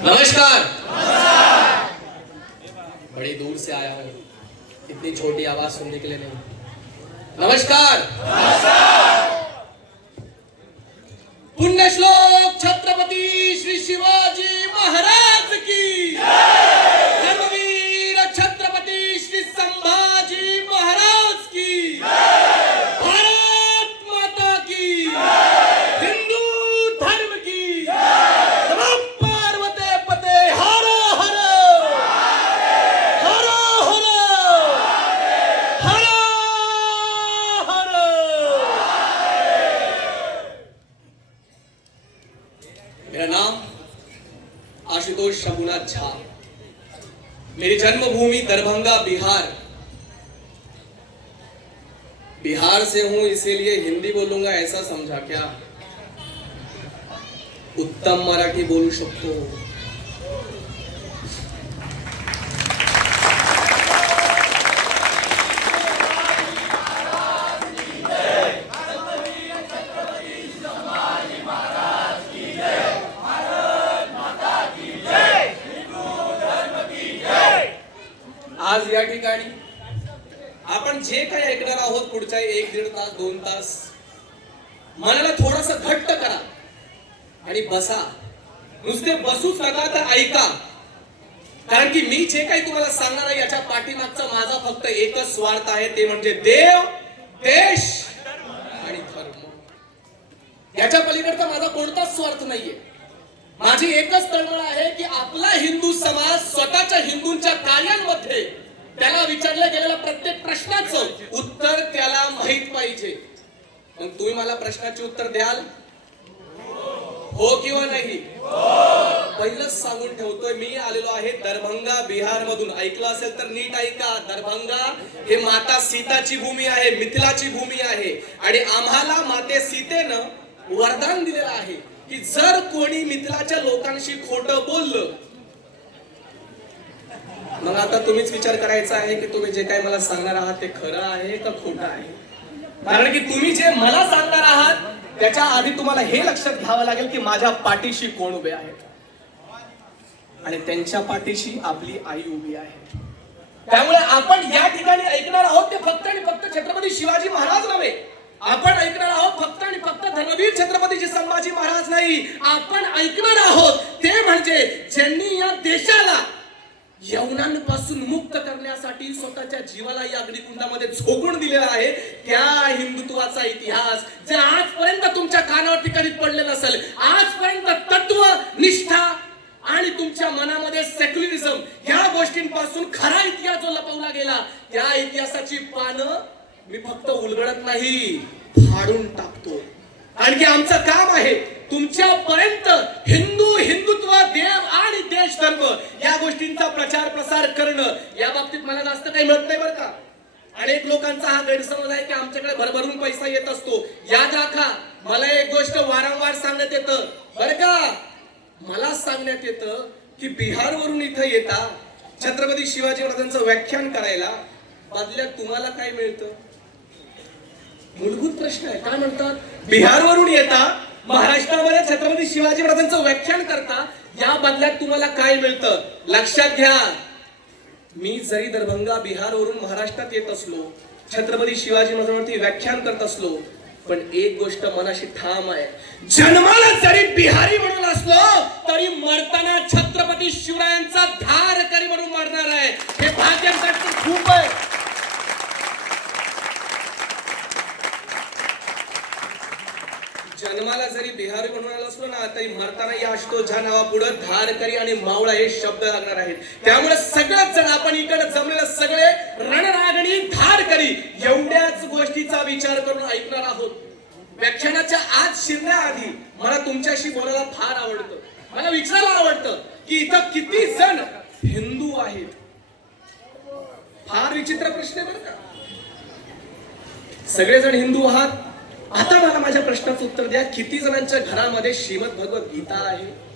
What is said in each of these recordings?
नमस्कार. बड़ी दूर से आया हूँ। इतनी छोटी आवाज सुनने के लिए नहीं। नमस्कार. पुण्यश्लोक छत्रपती श्री शिवाजी झा मेरी जन्मभूमि दरभंगा, बिहार। बिहार से हूँ, इसीलिए हिंदी बोलूँगा, ऐसा समझा क्या? उत्तम मराठी बोलू शकतो आज या ठिकाणी आपण जे काही ऐकणार आहोत पुढच्या एक दीड तास दोन तास मनाला थोडस घट्ट करा आणि बसा. नुसते बसूच नका तर ऐका. कारण की मी जे काही तुम्हाला सांगणार आहे याच्या पाठीमागचा माझा फक्त एकच स्वार्थ आहे ते म्हणजे देव देश आणि धर्म. याच्या पलीकडचा माझा कोणताच स्वार्थ नाहीये. माझी एकच तळमळ आहे की आपला हिंदू समाज स्वतःच्या हिंदूंच्या कार्यांमध्ये त्याला विचारल्या गेलेल्या प्रत्येक प्रश्नाचं उत्तर त्याला माहीत पाहिजे. मग तुम्ही मला प्रश्नाचे उत्तर द्याल? हो किंवा नाही? पहिलंच सांगून ठेवतोय मी आलेलो आहे दरभंगा बिहार मधून ऐकलं असेल तर नीट ऐका दरभंगा हे माता सीताची भूमी आहे मिथिलाची भूमी आहे. आणि आम्हाला माते सीतेनं वरदान दिलेलं आहे की जर कोणी मिथिलाच्या लोकांशी खोटं बोललं मग आता तुम्हीच विचार करायचा आहे की तुम्ही जे काही मला सांगणार आहात ते खरं आहे का खोटं आहे? कारण की तुम्ही जे मला सांगणार आहात त्याच्या आधी तुम्हाला हे लक्षात घ्यावं लागेल की माझ्या पाठीशी कोण उभे आहेत आणि त्यांच्या पाठीशी आपली आई उभी आहे. त्यामुळे आपण या ठिकाणी ऐकणार आहोत ते फक्त आणि फक्त छत्रपती शिवाजी महाराज नव्हे. आपण ऐकणार आहोत फक्त आणि फक्त धनवीर छत्रपती संभाजी महाराज नाही. आपण ऐकणार आहोत ते म्हणजे ज्यांनी या देशाला यवनांपासून मुक्त करण्यासाठी स्वतःच्या जीवाला या अग्निकुंडामध्ये झोकून दिलेला आहे. त्या हिंदुत्वाचा इतिहास जे आजपर्यंत तुमच्या कानावर ठिकाणी पडलेलं असेल आजपर्यंत तत्व निष्ठा आणि तुमच्या मनामध्ये सेक्युलरिझम या गोष्टींपासून खरा इतिहास जो लपवला गेला त्या इतिहासाची पानं मी फक्त उलगडत नाही फाडून टाकतो. आणखी आमचं काम आहे तुमच्यापर्यंत हिंदू हिंदुत्व देव आणि देश धर्म या गोष्टींचा प्रचार प्रसार करणं या बाबतीत मला जास्त काही मिळत नाही बरं का. अनेक लोकांचा हा गैरसमज आहे की आमच्याकडे भरभरून पैसा येत असतो. या दाखा मला एक गोष्ट वारंवार सांगण्यात येतं. बरं का? मला सांगण्यात येतं की बिहारवरून इथं येता छत्रपती शिवाजी महाराजांचं व्याख्यान करायला बदल्यात तुम्हाला काय मिळतं? मूलभूत प्रश्न आहे. काय म्हणतात? बिहारवरून येता महाराष्ट्रामध्ये छत्रपती शिवाजी महाराजांचं व्याख्यान करता या बदल्यात तुम्हाला काय मिळतं? लक्षात घ्या. मी जरी दरभंगा बिहारवरून महाराष्ट्रात येत असलो छत्रपती शिवाजी महाराजांवरती व्याख्यान करत असलो पण एक गोष्ट मनाशी ठाम आहे. जन्माला जरी बिहारी म्हणून असलो तरी मरताना छत्रपती शिवरायांचा धारकरी म्हणून मरणार आहे. हे भाग्यांसाठी खूप आहे. जन्माला जरी बिहारी म्हणून आला असलो ना तरी मरताना या असतो नावापुढं धारकरी आणि मावळा हे शब्द लागणार आहेत. त्यामुळे सगळेच जण आपण इकडे जमलेले सगळे रणरागणी धारकरी एवढ्याच गोष्टीचा विचार करून ऐकणार आहोत. व्याख्यानाच्या आज शिरण्याआधी मला तुमच्याशी बोलायला फार आवडतं. मला विचारायला आवडतं की इथं किती जण हिंदू आहेत? फार विचित्र प्रश्न आहे बरं का? सगळेजण हिंदू आहात? आता मला माझ्या प्रश्नाचं उत्तर द्या. किती जणांच्या घरामध्ये श्रीमद भगवत गीता आहे?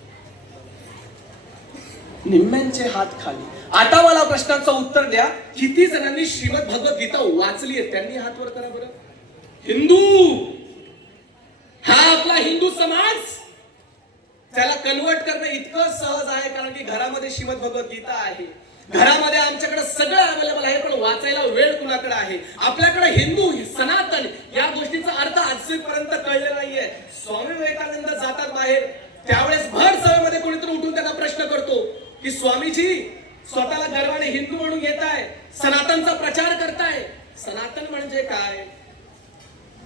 निम्म्यांचे हात खाली. आता मला प्रश्नाचं उत्तर द्या. किती जणांनी श्रीमद भगवत गीता वाचली आहे? त्यांनी हात वर करा बरं. हिंदू! हा आपला हिंदू समाज! त्याला कन्वर्ट करणं इतकं सहज आहे कारण की घरामध्ये श्रीमद गीता आहे. घरामध्ये आमच्याकडे सगळं अवेलेबल आहे पण वाचायला वेळ कुणाकडे आहे? आपल्याकडे हिंदू सनातन या गोष्टीचा अर्थ आजपर्यंत कळलेला नाहीये. स्वामी विवेकानंद जातात बाहेर. त्यावेळेस भर सभेमध्ये कोणीतरी उठून त्यांना प्रश्न करतो की स्वामीजी स्वतःला गर्वाने हिंदू म्हणून घेताय सनातनचा प्रचार करताय. सनातन म्हणजे काय?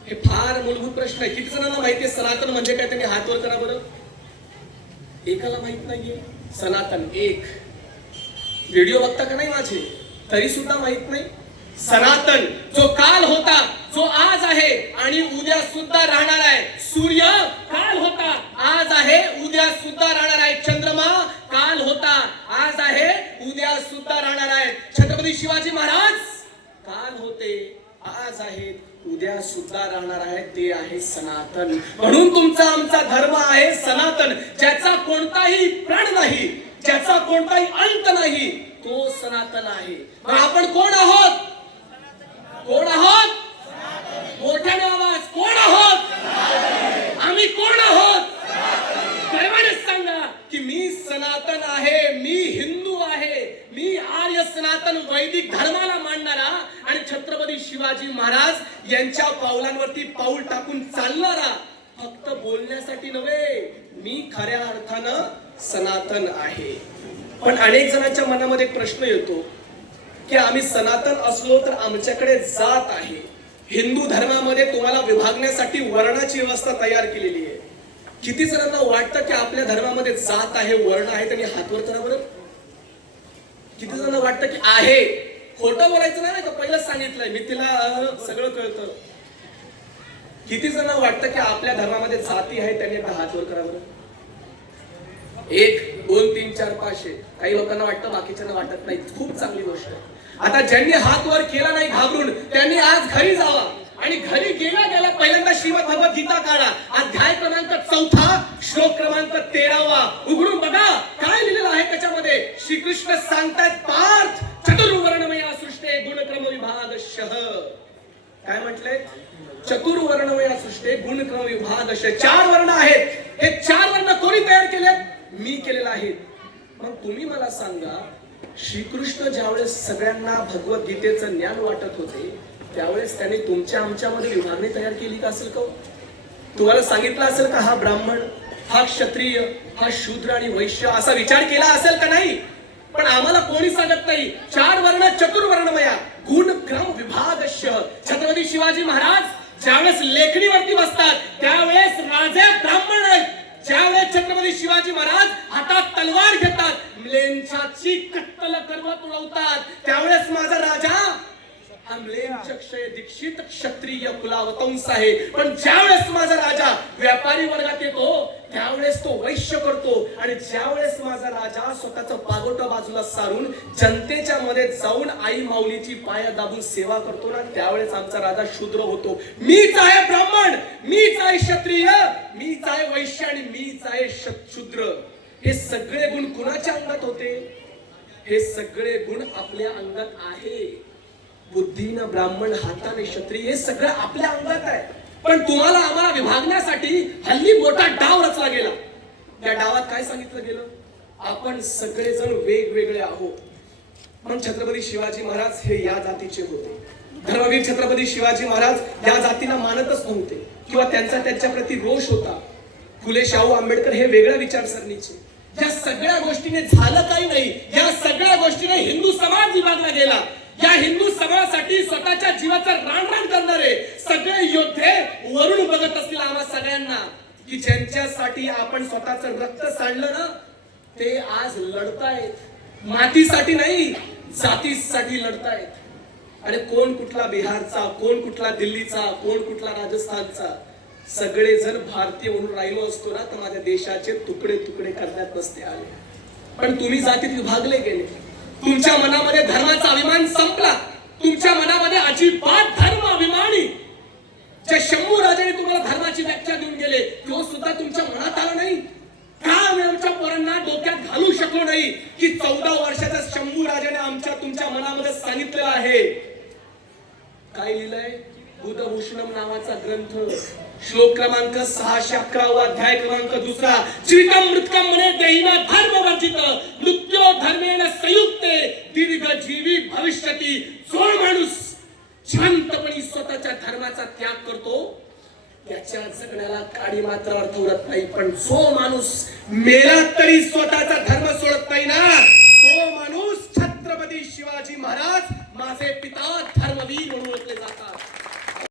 हे फार मूलभूत प्रश्न आहे. किती जणांना माहितीये सनातन म्हणजे काय? त्यांनी हात वर करा बरं. एकाला माहीत नाहीये. सनातन एक. व्हिडिओ बघता का नाही माझे? तरी सुद्धा माहीत नाही. सनातन जो काल होता जो आज आहे आणि उद्या सुद्धा राहणार आहे. सूर्य काल होता आज आहे उद्या सुद्धा राहणार आहे. चंद्रमा काल होता आज आहे उद्या सुद्धा राहणार आहे. छत्रपती शिवाजी महाराज काल होते आज आहेत उद्या सुद्धा राहणार आहे. ते आहे सनातन. म्हणून तुमचा आमचा धर्म आहे सनातन ज्याचा कोणताही प्राण नाही. ज्याचा कोणताही अंत नाही तो सनातन आहे. मग आपण कोण आहोत? कोण आहोत? मोठ्याने आवाज कोण आहोत? आम्ही कोण आहोत? गर्वाने सांगा की मी सनातन आहे मी हिंदू आहे मी आर्य सनातन वैदिक धर्माला मानणारा आणि छत्रपती शिवाजी महाराज यांच्या पावलांवरती पाऊल टाकून चालणारा. फक्त बोलण्यासाठी नव्हे मी खऱ्या अर्थानं सनातन आहे. पण अनेक जणांच्या मनामध्ये एक प्रश्न येतो की आम्ही सनातन असलो तर आमच्याकडे जात आहे. हिंदू धर्मामध्ये तुम्हाला विभागण्यासाठी वर्णाची व्यवस्था तयार केलेली आहे. किती जणांना वाटतं की आपल्या धर्मामध्ये जात आहे वर्ण आहे त्यांनी हातवर करा बरं? किती जणांना वाटतं की आहे? खोटं बोलायचं नाही का पहिलं सांगितलंय. मी तिला सगळं कळतं. किती जण वाटतं की आपल्या धर्मामध्ये जाती आहे त्यांनी आता हातवर करा बरं? एक दोन तीन चार पाचशे. काही लोकांना वाटतं बाकीच्यांना वाटत नाही. खूप चांगली गोष्ट आहे. आता ज्यांनी हात वर केला नाही घाबरून त्यांनी आज घरी जावा. आणि घरी गेला गेला पहिल्यांदा श्रीमद गीता काढा. अध्याय क्रमांक चौथा श्लोक क्रमांक तेरावा. उघडून बघा काय लिहिलेलं आहे त्याच्यामध्ये? श्रीकृष्ण सांगतायत पार्थ चतुर्वर्णमया सृष्टे गुणक्रम विभाग काय म्हटलंय? चतुर्वर्णमय सृष्टे गुणक्रम विभाग चार वर्ण आहेत हे चार वर्ण कोणी तयार केलेत आहेत पण तुम्ही मला सांगा श्रीकृष्ण ज्यावेळेस सगळ्यांना भगवद्गीतेचं ज्ञान वाटत होते त्यावेळेस त्याने तुमच्या आमच्यामध्ये विभागणी तयार केली का असेल का हो? तुम्हाला सांगितलं असेल का हा ब्राह्मण हा क्षत्रिय हा शूद्र आणि वैश्य असा विचार केला असेल का नाही? पण आम्हाला कोणी सांगत नाही. चार वर्ण चतुर्वर्णमया गुण क्रम विभाग छत्रपती शिवाजी महाराज ज्यावेळेस लेखणीवरती बसतात त्यावेळेस राजे ब्राह्मण आहेत. ज्यावेळेस छत्रपती शिवाजी महाराज हातात तलवार घेतात लेंछाची कत्तल करवत उडवतात त्यावेळेस माझा राजा दीक्षित क्षत्रिय कुलावतंस आहे पण ज्यावेळेस माझा राजा व्यापारी वर्गात येतो त्यावेळेस तो वैश्य करतो. आणि ज्यावेळेस माझा राजा स्वतःचं पागोट बाजूला सारून जनतेच्या मध्ये जाऊन आई माऊलीची पाया दाबून सेवा करतो ना त्यावेळेस आमचा राजा शूद्र होतो. मीच आहे ब्राह्मण मीच आहे क्षत्रिय मीच आहे वैश्य आणि मीच आहे श- शूद्र हे सगळे गुण कुणाच्या अंगात होते? हे सगळे गुण आपल्या अंगात आहे. बुद्धीनं ब्राह्मण हाताने क्षत्रिय हे सगळं आपल्या अंगात आहे. पण तुम्हाला आम्हाला विभागण्यासाठी हल्ली मोठा डाव रचला गेला. त्या डावात काय सांगितलं गेलं? आपण सगळेजण वेगवेगळे आहोत. पण छत्रपती शिवाजी महाराज हे या जातीचे होते. धर्मवीर छत्रपती शिवाजी महाराज या जातीला मानतच नव्हते. किंवा त्यांचा त्यांच्या प्रती रोष होता. फुले शाहू आंबेडकर हे वेगळ्या विचारसरणीचे. या सगळ्या गोष्टीने झालं काही नाही. या सगळ्या गोष्टीने हिंदू समाज विभागला गेला. या हिंदू समाजासाठी स्वतःच्या जीवाचा रानरान करणारे सगळे योद्धे वरून बघत असतील आम्हा सगळ्यांना. की ज्यांच्यासाठी आपण स्वतःच रक्त सांडलं ना ते आज लढतायत. मातीसाठी नाही जातीसाठी लढतायत. आणि कोण कुठला बिहारचा कोण कुठला दिल्लीचा कोण कुठला राजस्थानचा? सगळेजण भारतीय म्हणून राहिलो असतो ना तर माझ्या देशाचे तुकडे तुकडे करण्यात नसते आले. पण तुम्ही जातीत विभागले गेले. तुमच्या मनामध्ये धर्माचा अभिमान संपला. तुमच्या मनामध्ये अजिबात धर्म अभिमानी. जे शंभू राजाने तुम्हाला धर्माची व्याख्या देऊन गेले तो सुद्धा तुमच्या मनात आला नाही. का आम्ही आमच्या पोरांना डोक्यात घालू शकलो नाही की चौदा वर्षाच्या शंभू राजाने आमच्या तुमच्या मनामध्ये सांगितलं आहे? काय लिहिलंय? बुधभूषणम नावाचा ग्रंथ. श्लोक क्रमांक सहाशे अकरावा अध्याय क्रमांक दुसरा. चिरितम मृतकम म्हणे देहिना धर्म वर्जित मृत्यो धर्मेन संयुक्त दीर्घ जीवी भविष्यती. जो माणूस शांतपणे स्वतःच्या धर्माचा त्याग करतो त्याच्या जगण्याला काडी मात्र अर्थ उरत नाही. पण जो माणूस मेला तरी स्वतःचा धर्म सोडत नाही ना. तो माणूस छत्रपती शिवाजी महाराज माझे पिता धर्मवीर म्हणून ओळखले जातात.